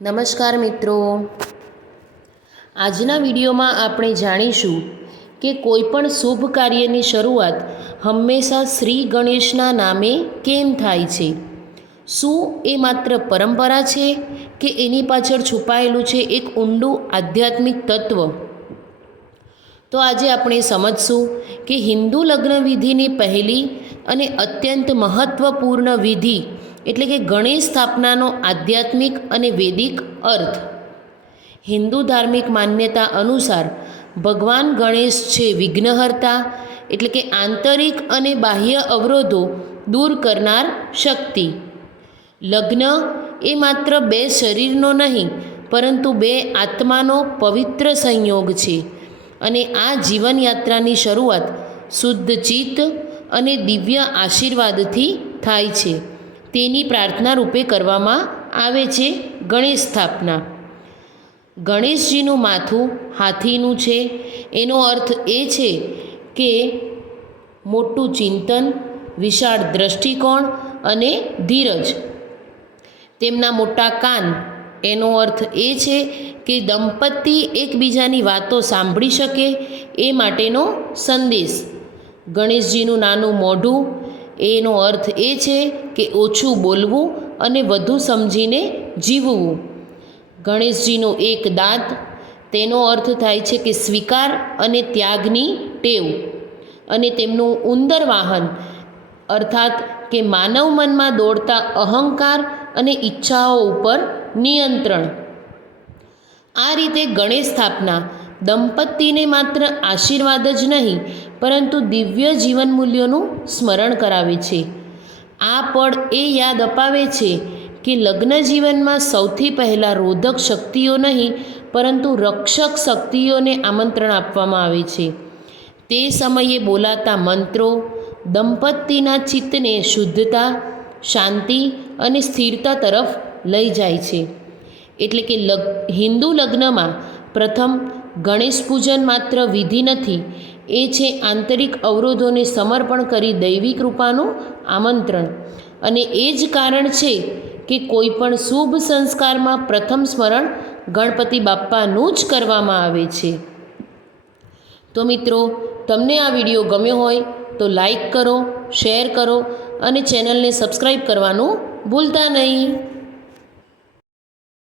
નમસ્કાર મિત્રો. આજના વિડીયોમાં આપણે જાણીશું કે કોઈપણ શુભ કાર્યની શરૂઆત હંમેશા શ્રી ગણેશના નામે કેમ થાય છે? શું એ માત્ર પરંપરા છે કે એની પાછળ છુપાયેલું છે એક ઊંડું આધ્યાત્મિક તત્વ? તો આજે આપણે સમજશું કે હિન્દુ લગ્ન વિધિની પહેલી અને અત્યંત મહત્ત્વપૂર્ણ વિધિ એટલે કે ગણેશ સ્થાપનાનો આધ્યાત્મિક અને વૈદિક અર્થ. હિન્દુ ધાર્મિક માન્યતા અનુસાર ભગવાન ગણેશ છે વિઘ્નહર્તા, એટલે કે આંતરિક અને બાહ્ય અવરોધો દૂર કરનાર શક્તિ. લગ્ન એ માત્ર બે શરીરનો નહીં, પરંતુ બે આત્માનો પવિત્ર સંયોગ છે. અને આ જીવનયાત્રાની શરૂઆત શુદ્ધ ચિત્ત અને દિવ્ય આશીર્વાદથી થાય છે. તેની પ્રાર્થના રૂપે કરવામાં આવે છે ગણેશ સ્થાપના. ગણેશજીનું માથું હાથીનું છે. એનો અર્થ એ છે કે મોટું ચિંતન, વિશાળ દ્રષ્ટિકોણ અને ધીરજ. તેમના મોટા કાન, એનો અર્થ એ છે કે દંપતી એકબીજાની વાતો સાંભળી શકે એ માટેનો સંદેશ. ગણેશજીનું નાનું મોઢું એનો અર્થ એ છે કે ઓછું બોલવું અને વધુ સમજીને જીવવું. ગણેશજીનો એક દાંત, તેનો અર્થ થાય છે કે સ્વીકાર અને ત્યાગની ટેવ અને તેમનું ઉંદર વાહન, અર્થાત કે માનવ મનમાં દોડતા અહંકાર અને ઈચ્છાઓ ઉપર નિયંત્રણ. આ રીતે ગણેશ સ્થાપના દંપતીને માત્ર આશીર્વાદ જ નહીં પરંતુ દિવ્ય જીવન મૂલ્યોનું સ્મરણ કરાવે છે. આ પળ એ યાદ અપાવે છે કે લગ્ન જીવનમાં સૌથી પહેલાં રોધક શક્તિઓ નહીં, પરંતુ રક્ષક શક્તિઓને આમંત્રણ આપવામાં આવે છે. તે સમયે બોલાતા મંત્રો, દંપતીના ચિત્તને શુદ્ધતા, શાંતિ અને સ્થિરતા તરફ લઈ જાય છે. એટલે કે લગ, હિન્દુ લગ્નમાં પ્રથમ ગણેશ પૂજન માત્ર વિધિ નથી એ છે આંતરિક અવરોધોને સમર્પણ કરી દૈવી કૃપાનું આમંત્રણ. અને એ જ કારણ છે કે કોઈપણ શુભ સંસ્કારમાં પ્રથમ સ્મરણ ગણપતિ બાપ્પાનું જ કરવામાં આવે છે. તો મિત્રો, તમને આ વીડિયો ગમ્યો હોય તો લાઈક કરો, શેર કરો અને ચેનલને સબસ્ક્રાઈબ કરવાનું ભૂલતા નહીં.